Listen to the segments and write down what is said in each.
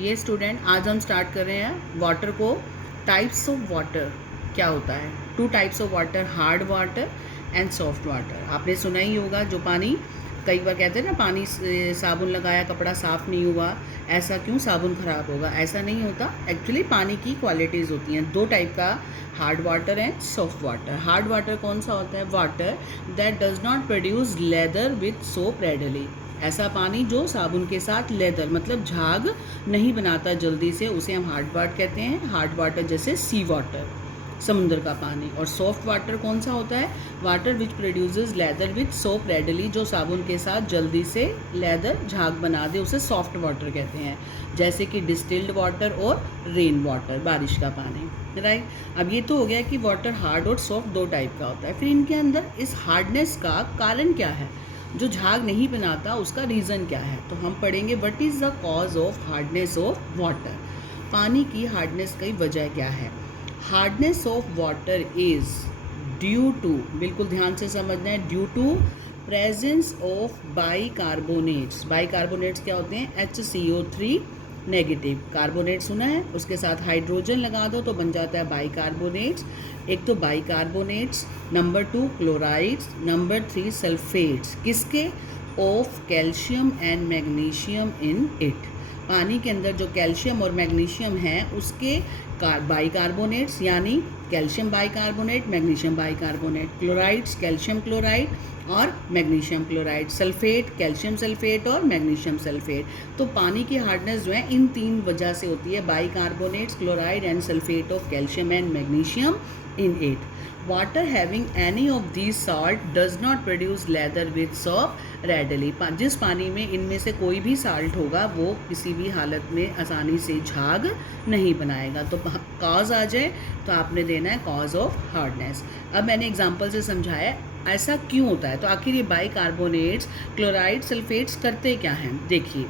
ये स्टूडेंट आज हम स्टार्ट कर रहे हैं वाटर को। टाइप्स ऑफ वाटर क्या होता है? Two types of water, hard water and soft water. आपने सुना ही होगा, जो पानी कई बार कहते हैं ना, पानी से साबुन लगाया कपड़ा साफ़ नहीं हुआ, ऐसा क्यों, साबुन ख़राब होगा। ऐसा नहीं होता। एक्चुअली पानी की क्वालिटीज़ होती हैं दो टाइप का, hard water and soft water. Hard water कौन सा होता है? Water that does not produce lather with soap readily. ऐसा पानी जो साबुन के साथ लेदर मतलब झाग नहीं बनाता जल्दी से, उसे हम हार्ड वाटर कहते हैं। हार्ड वाटर जैसे सी वाटर, समुद्र का पानी। और सॉफ्ट वाटर कौन सा होता है? Water which produces lather with soap readily, जो साबुन के साथ जल्दी से लेदर झाग बना दे, उसे सॉफ्ट वाटर कहते हैं। जैसे कि डिस्टिल्ड वाटर और रेन वाटर, बारिश का पानी, राइट। अब ये तो हो गया कि वाटर हार्ड और सॉफ्ट दो टाइप का होता है। फिर इनके अंदर इस हार्डनेस का कारण क्या है? जो झाग नहीं बनाता उसका रीज़न क्या है? तो हम पढ़ेंगे what is the cause of hardness of water. पानी की हार्डनेस की वजह क्या है? Hardness of water is due to, बिल्कुल ध्यान से समझना है, due to presence of bicarbonates. Bicarbonates क्या होते हैं? HCO3 negative. कार्बोनेट सुना है, उसके साथ हाइड्रोजन लगा दो तो बन जाता है बाइकार्बोनेट्स। एक तो bicarbonates, number 2 chlorides, number 3 sulphates. किसके? Of calcium and magnesium in it. पानी के अंदर जो कैल्शियम और मैग्नीशियम है उसके बाइकार्बोनेट्स, यानी calcium bicarbonate, magnesium bicarbonate. Chlorides, calcium chloride और magnesium chloride. Sulphate, calcium sulphate और मैग्नीशियम सल्फेट। तो पानी की हार्डनेस जो है इन तीन वजह से होती है, bicarbonates, chloride and sulphate of calcium and magnesium in it. Water having any of these salt does not produce lather with soap readily. जिस पानी में इनमें से कोई भी साल्ट होगा वो किसी भी हालत में आसानी से झाग नहीं बनाएगा। तो कॉज आ जाए तो आपने देना है कॉज ऑफ हार्डनेस। अब मैंने एग्जांपल से समझाया ऐसा क्यों होता है। तो आखिर ये बाइकार्बोनेट्स, क्लोराइड, सल्फेट्स करते क्या हैं? देखिए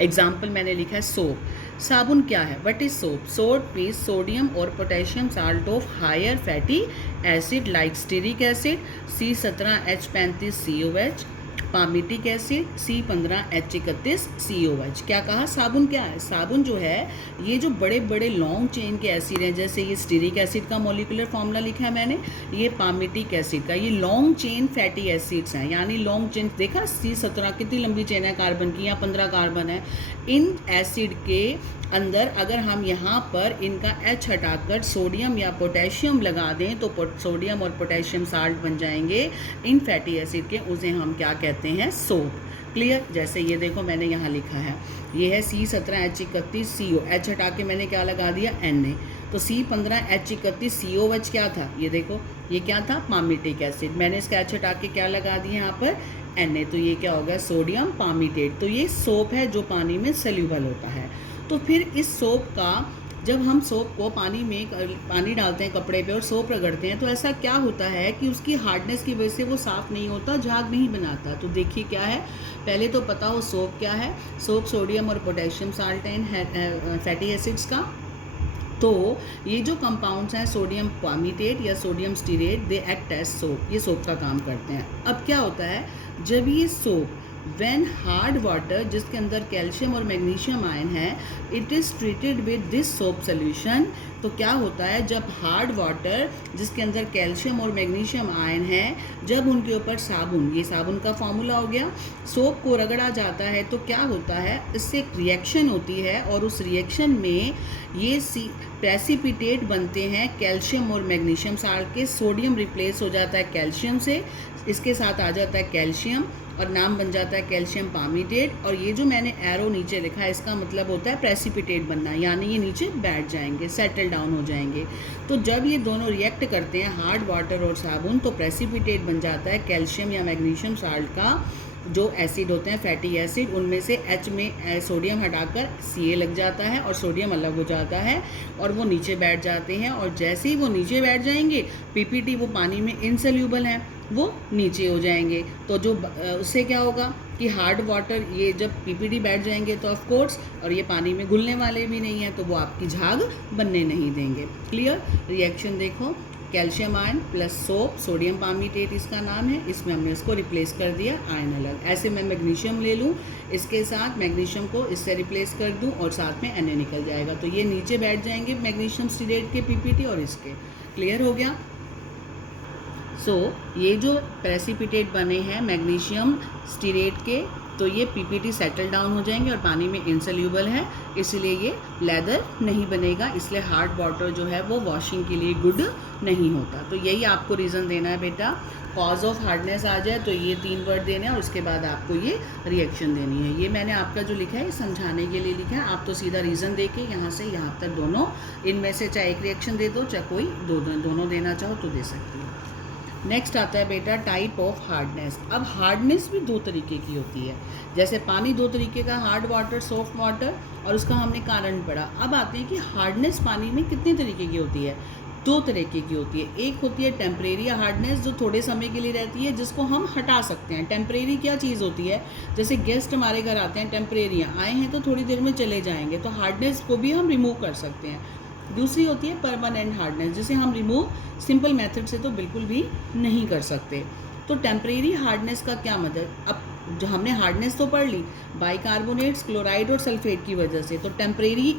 एग्जाम्पल मैंने लिखा है सोप। साबुन क्या है? What is soap? Soap is sodium और potassium salt of higher fatty acid like stearic acid C17H35COH, palmitic acid C15H31COH। क्या कहा? साबुन क्या है? साबुन जो है ये जो बड़े बड़े लॉन्ग चेन के एसिड हैं, जैसे ये स्टीरिक एसिड का मॉलिक्यूलर फॉर्मूला लिखा है मैंने, ये पामिटिक एसिड का, ये लॉन्ग चेन फैटी एसिड्स हैं। यानी लॉन्ग चेन, देखा C17 कितनी लंबी चेन है कार्बन की, यहाँ 15 कार्बन है। इन एसिड के अंदर अगर हम यहाँ पर इनका H हटाकर सोडियम या पोटेशियम लगा दें तो सोडियम और पोटेशियम साल्ट बन जाएंगे इन फैटी एसिड के, उसे हम क्या कहते हैं? सोप। क्लियर? जैसे ये देखो मैंने यहाँ लिखा है, ये है C17H31CO, H हटा के मैंने क्या लगा दिया? Na। तो C15H31COH क्या था? ये देखो, ये क्या था? Palmitic acid. मैंने इसका H हटा के क्या लगा दिया यहाँ पर? Na। तो ये क्या हो गया? Sodium palmitate. तो ये सोप है जो पानी में सोल्यूबल होता है। तो फिर इस सोप का, जब हम सोप को पानी डालते हैं कपड़े पे और सोप रगड़ते हैं तो ऐसा क्या होता है कि उसकी हार्डनेस की वजह से वो साफ़ नहीं होता, झाग नहीं बनाता। तो देखिए क्या है, पहले तो पता हो सोप क्या है। सोप सोडियम और potassium salt and fatty acids का। तो ये जो कंपाउंड्स हैं सोडियम पामिटेट या sodium stearate, they act as soap, ये सोप का काम करते हैं। अब क्या होता है, जब ये सोप व्हेन हार्ड वाटर जिसके अंदर कैल्शियम और मैग्नीशियम आयन है, it is treated with this soap solution. तो क्या होता है, जब हार्ड वाटर जिसके अंदर कैल्शियम और मैग्नीशियम आयन है, जब उनके ऊपर साबुन, ये साबुन का फॉर्मूला हो गया, सोप को रगड़ा जाता है तो क्या होता है, इससे एक रिएक्शन होती है और उस रिएक्शन में ये प्रेसिपिटेट बनते हैं कैल्शियम और मैग्नीशियम साल्ट के। सोडियम रिप्लेस हो जाता है कैल्शियम से, इसके साथ आ जाता है कैल्शियम और नाम बन जाता है कैल्शियम पामिटेट। और ये जो मैंने एरो नीचे लिखा है इसका मतलब होता है प्रेसिपिटेट बनना, यानी ये नीचे बैठ जाएंगे, सेटल डाउन हो जाएंगे। तो जब ये दोनों रिएक्ट करते हैं, हार्ड वाटर और साबुन, तो प्रेसिपिटेट बन जाता है कैल्शियम या मैग्नीशियम साल्ट का जो एसिड होते हैं फैटी एसिड, उनमें से H में सोडियम हटाकर Ca लग जाता है और सोडियम अलग हो जाता है और वो नीचे बैठ जाते हैं। और जैसे ही वो नीचे बैठ जाएंगे, PPT वो पानी में इनसोल्यूबल हैं, वो नीचे हो जाएंगे। तो जो उससे क्या होगा कि हार्ड वाटर, ये जब PPT बैठ जाएंगे तो ऑफ कोर्स, और ये पानी में घुलने वाले भी नहीं हैं, तो वो आपकी झाग बनने नहीं देंगे। क्लियर? रिएक्शन देखो, calcium ion plus soap, sodium palmitate इसका नाम है, इसमें हमने इसको रिप्लेस कर दिया आयन अलग। ऐसे मैं मैग्नीशियम ले लूँ, इसके साथ मैग्नीशियम को इससे रिप्लेस कर दूँ और साथ में Na निकल जाएगा, तो ये नीचे बैठ जाएंगे मैग्नीशियम स्टीरेट के पीपीटी और इसके। क्लियर हो गया। ये जो प्रेसिपिटेट बने हैं मैग्नीशियम स्टीरेट के, तो ये पीपीटी सेटल डाउन हो जाएंगे और पानी में इनसोल्यूबल है, इसलिए ये लेदर नहीं बनेगा, इसलिए हार्ड वाटर जो है वो वॉशिंग के लिए गुड नहीं होता। तो यही आपको रीज़न देना है बेटा। कॉज ऑफ हार्डनेस आ जाए तो ये 3 वर्ड देने हैं और उसके बाद आपको ये रिएक्शन देनी है। ये मैंने आपका जो लिखा है ये समझाने के लिए लिखा है, आप तो सीधा रीज़न दे के यहाँ से यहाँ तक दोनों इनमें से चाहे एक रिएक्शन दे दो, चाहे कोई दोनों देना चाहो तो दे सकती हो। नेक्स्ट आता है बेटा टाइप ऑफ हार्डनेस। अब हार्डनेस भी 2 तरीके की होती है, जैसे पानी 2 तरीके का, हार्ड वाटर, सॉफ्ट वाटर, और उसका हमने कारण पढ़ा। अब आते हैं कि हार्डनेस पानी में कितने तरीके की होती है। 2 तरीके की होती है। एक होती है टेम्परेरी हार्डनेस, जो थोड़े समय के लिए रहती है, जिसको हम हटा सकते हैं। टेम्परेरी क्या चीज़ होती है, जैसे गेस्ट हमारे घर आते हैं, टेम्परेरी आए हैं तो थोड़ी देर में चले जाएंगे, तो हार्डनेस को भी हम रिमूव कर सकते हैं। दूसरी होती है परमानेंट हार्डनेस, जिसे हम रिमूव सिंपल मेथड से तो बिल्कुल भी नहीं कर सकते। तो टेम्परेरी हार्डनेस का क्या मतलब, अब जो हमने हार्डनेस तो पढ़ ली बाइकार्बोनेट्स, क्लोराइड और सल्फेट की वजह से, तो टेम्परेरी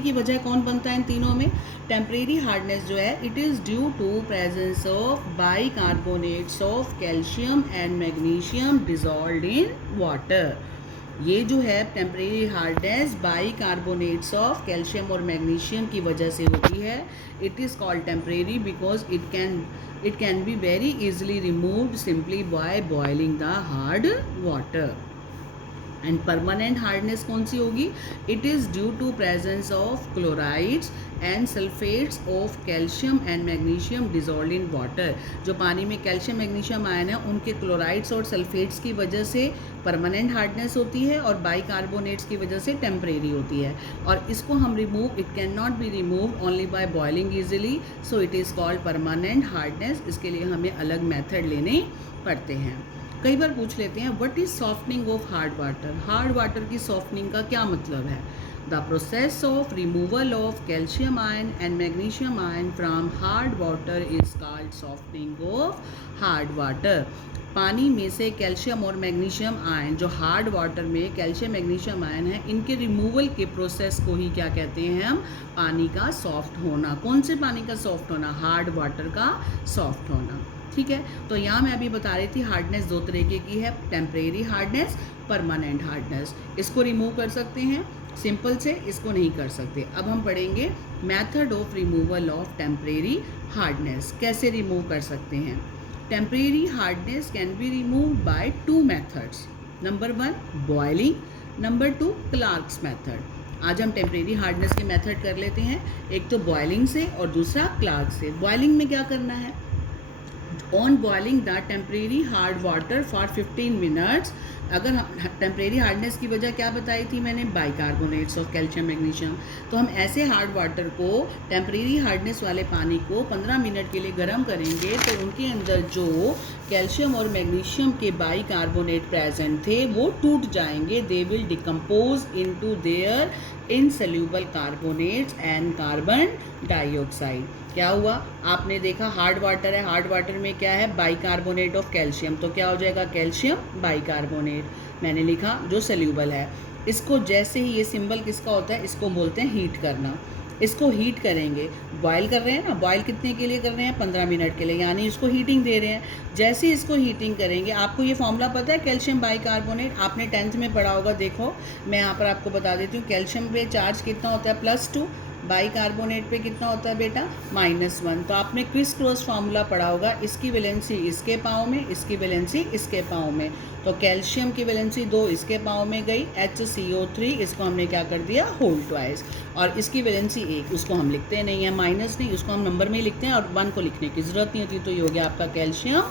की वजह कौन बनता है इन तीनों में। टेम्परेरी हार्डनेस जो है it is due to presence of bicarbonates of calcium and magnesium dissolved in water. ये जो है temporary hardness bicarbonates of calcium और मैग्नीशियम की वजह से होती है। It is called temporary because it can be very easily removed simply by boiling the hard water. And permanent hardness कौन सी होगी, it is due to presence of chlorides and sulphates of calcium and magnesium dissolved in water. जो पानी में calcium magnesium ion है उनके chlorides और sulphates की वजह से परमानेंट हार्डनेस होती है, और बाइकार्बोनेट्स की वजह से टेम्परेरी होती है। और इसको हम remove, it can not be remove only by boiling easily, so it is called permanent hardness. इसके लिए हमें अलग मेथड लेने पड़ते हैं। कई बार पूछ लेते हैं what is softening of hard water. Hard water की सॉफ्टनिंग का क्या मतलब है। The process of removal of calcium ion and magnesium ion from hard water is called softening of hard water. पानी में से कैल्शियम और मैग्नीशियम आयन, जो हार्ड वाटर में कैल्शियम मैग्नीशियम आयन है, इनके रिमूवल के प्रोसेस को ही क्या कहते हैं हम, पानी का सॉफ्ट होना। कौन से पानी का सॉफ्ट होना, हार्ड वाटर का सॉफ्ट होना। ठीक है, तो यहाँ मैं अभी बता रही थी हार्डनेस 2 तरीके की है, टेम्परेरी हार्डनेस, परमानेंट हार्डनेस। इसको रिमूव कर सकते हैं सिंपल से, इसको नहीं कर सकते। अब हम पढ़ेंगे method of removal of temporary hardness, कैसे रिमूव कर सकते हैं। Temporary hardness can be remove by 2 methods. Number 1 boiling, number 2 Clark's method. आज हम टेम्परेरी हार्डनेस के मेथड कर लेते हैं, एक तो बॉइलिंग से और दूसरा क्लार्क से। बॉइलिंग में क्या करना है, on boiling the temporary hard water for 15 minutes. अगर टेम्परेरी हार्डनेस की वजह क्या बताई थी मैंने, बाइकार्बोनेट्स ऑफ कैल्शियम मैग्नीशियम, तो हम ऐसे हार्ड वाटर को, टेम्परेरी हार्डनेस वाले पानी को 15 मिनट के लिए गर्म करेंगे, तो उनके अंदर जो कैल्शियम और मैग्नीशियम के बाइकार्बोनेट प्रेजेंट थे वो टूट जाएंगे। They will decompose into their insoluble carbonates and carbon dioxide. क्या हुआ, आपने देखा हार्ड वाटर है, हार्ड वाटर में क्या है, बाइकार्बोनेट ऑफ कैल्शियम, तो क्या हो जाएगा कैल्शियम बाइकार्बोनेट, मैंने लिखा जो सोल्यूबल है। इसको जैसे ही, ये सिंबल किसका होता है, इसको बोलते हैं हीट करना। इसको हीट करेंगे, बॉयल कर रहे हैं ना, बॉयल कितने के लिए कर रहे हैं, 15 मिनट के लिए, यानी इसको हीटिंग दे रहे हैं। जैसे इसको हीटिंग करेंगे, आपको ये फॉर्मूला पता है कैल्शियम बाइकार्बोनेट, आपने 10th में पढ़ा होगा। देखो मैं यहाँ पर आपको बता देती हूँ, कैल्शियम पे चार्ज कितना होता है +2, बाइकार्बोनेट पे कितना होता है बेटा -1। तो आपने क्रिस क्रॉस फार्मूला पढ़ा होगा, इसकी वैलेंसी इसके पाँव में, इसकी वैलेंसी इसके पाँव में, तो कैल्शियम की वैलेंसी 2 इसके पाँव में गई, HCO3, इसको हमने क्या कर दिया होल ट्वाइस, और इसकी वैलेंसी 1, उसको हम लिखते नहीं है, माइनस नहीं, उसको हम नंबर में ही लिखते हैं और 1 को लिखने की ज़रूरत नहीं होती। तो ये हो गया आपका कैल्शियम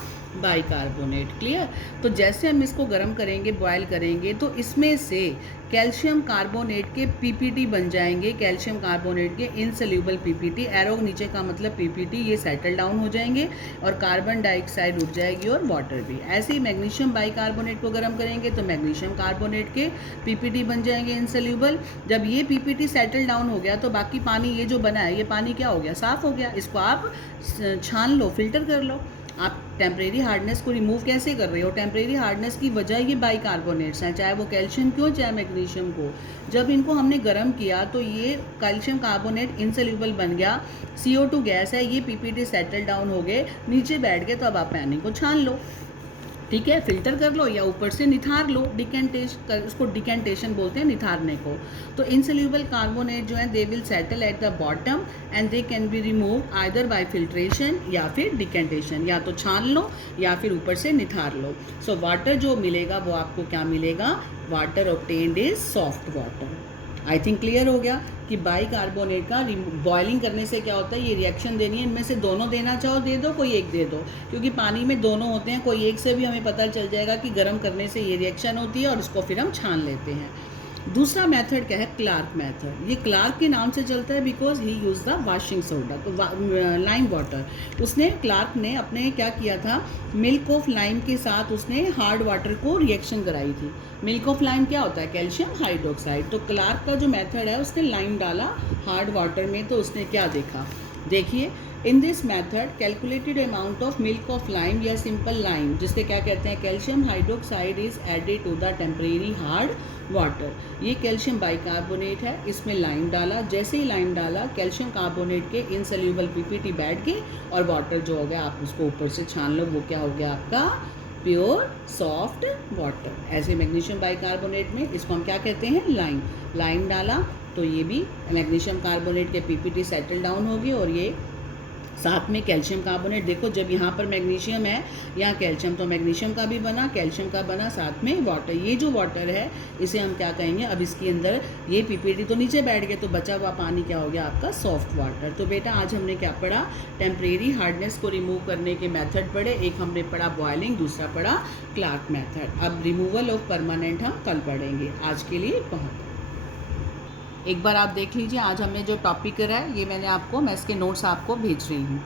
बाइकार्बोनेट। क्लियर। तो जैसे हम इसको गर्म करेंगे, बॉयल करेंगे, तो इसमें से कैल्शियम कार्बोनेट के पीपीटी बन जाएंगे, कैल्शियम कार्बोनेट के इनसोल्यूबल पीपीटी। एरो नीचे का मतलब पीपीटी, ये सेटल डाउन हो जाएंगे और कार्बन डाइऑक्साइड उठ जाएगी और वाटर भी। ऐसे ही मैग्नीशियम बाइकार्बोनेट को गर्म करेंगे तो मैग्नीशियम कार्बोनेट के पीपीटी बन जाएंगे इनसोल्यूबल। जब ये पीपीटी सेटल डाउन हो गया तो बाकी पानी ये जो बना है, ये पानी क्या हो गया, साफ़ हो गया। इसको आप छान लो, फिल्टर कर लो। आप टेम्परेरी हार्डनेस को रिमूव कैसे कर रहे हो? टेम्परेरी हार्डनेस की वजह ये बाइकार्बोनेट्स हैं, चाहे वो कैल्शियम क्यों चाहे मैग्नीशियम को। जब इनको हमने गर्म किया तो ये कैल्शियम कार्बोनेट इनसोल्यूबल बन गया, CO2 गैस है, ये पीपीटी सेटल डाउन हो गए, नीचे बैठ गए। तो अब आप पानी को छान लो, ठीक है, फिल्टर कर लो या ऊपर से निथार लो, डिकेंटेशन, उसको डिकेंटेशन बोलते हैं, निथारने को। तो इनसोल्यूबल कार्बोनेट जो है they will settle at the bottom and they can be remove either bye filtration या फिर डिकेंटेशन, या तो छान लो या फिर ऊपर से निथार लो। सो वाटर जो मिलेगा वो आपको क्या मिलेगा? Water obtained is soft water. I think clear हो गया कि बाइकार्बोनेट का बॉइलिंग करने से क्या होता है, ये रिएक्शन देनी है, इनमें से दोनों देना चाहो दे दो, कोई एक दे दो, क्योंकि पानी में दोनों होते हैं। कोई एक से भी हमें पता चल जाएगा कि गर्म करने से ये रिएक्शन होती है और इसको फिर हम छान लेते हैं। दूसरा मेथड क्या है? Clark method. ये क्लार्क के नाम से चलता है because he use the washing soda, तो लाइम वाटर। उसने क्लार्क ने अपने क्या किया था, मिल्क ऑफ लाइम के साथ उसने हार्ड वाटर को रिएक्शन कराई थी। मिल्क ऑफ लाइम क्या होता है? Calcium hydroxide. तो क्लार्क का जो मेथड है, उसने लाइम डाला हार्ड वाटर में, तो उसने क्या देखा, देखिए, in this method calculated amount of milk of lime या सिंपल लाइम, जिससे क्या कहते हैं, calcium hydroxide is added to the temporary hard water. ये कैल्शियम बाइकार्बोनेट है, इसमें लाइम डाला, जैसे ही लाइम डाला कैल्शियम कार्बोनेट के इनसोल्यूबल पीपीटी बैठ गए और वाटर जो हो गया, आप उसको ऊपर से छान लो, वो क्या हो गया आपका? Pure soft water. ऐसे मैग्नीशियम बाइकार्बोनेट में इसको हम क्या कहते हैं? लाइम। लाइम डाला तो ये भी मैग्नीशियम कार्बोनेट के पीपीटी सेटल डाउन हो गए और ये साथ में कैल्शियम कार्बोनेट। देखो, जब यहाँ पर मैग्नीशियम है, यहाँ कैल्शियम, तो मैग्नीशियम का भी बना, कैल्शियम का बना, साथ में वाटर। ये जो वाटर है इसे हम क्या कहेंगे? अब इसके अंदर ये पीपीटी तो नीचे बैठ गए, तो बचा हुआ पानी क्या हो गया आपका? Soft water. तो बेटा आज हमने क्या पढ़ा? टेम्परेरी हार्डनेस को रिमूव करने के मेथड पढ़े। एक हमने पढ़ा बॉयलिंग, दूसरा पढ़ा क्लार्क मेथड। अब रिमूवल ऑफ परमानेंट हम कल पढ़ेंगे। आज के लिए बहुत। एक बार आप देख लीजिए, आज हमने जो टॉपिक करा है, ये मैं इसके नोट्स आपको भेज रही हूँ।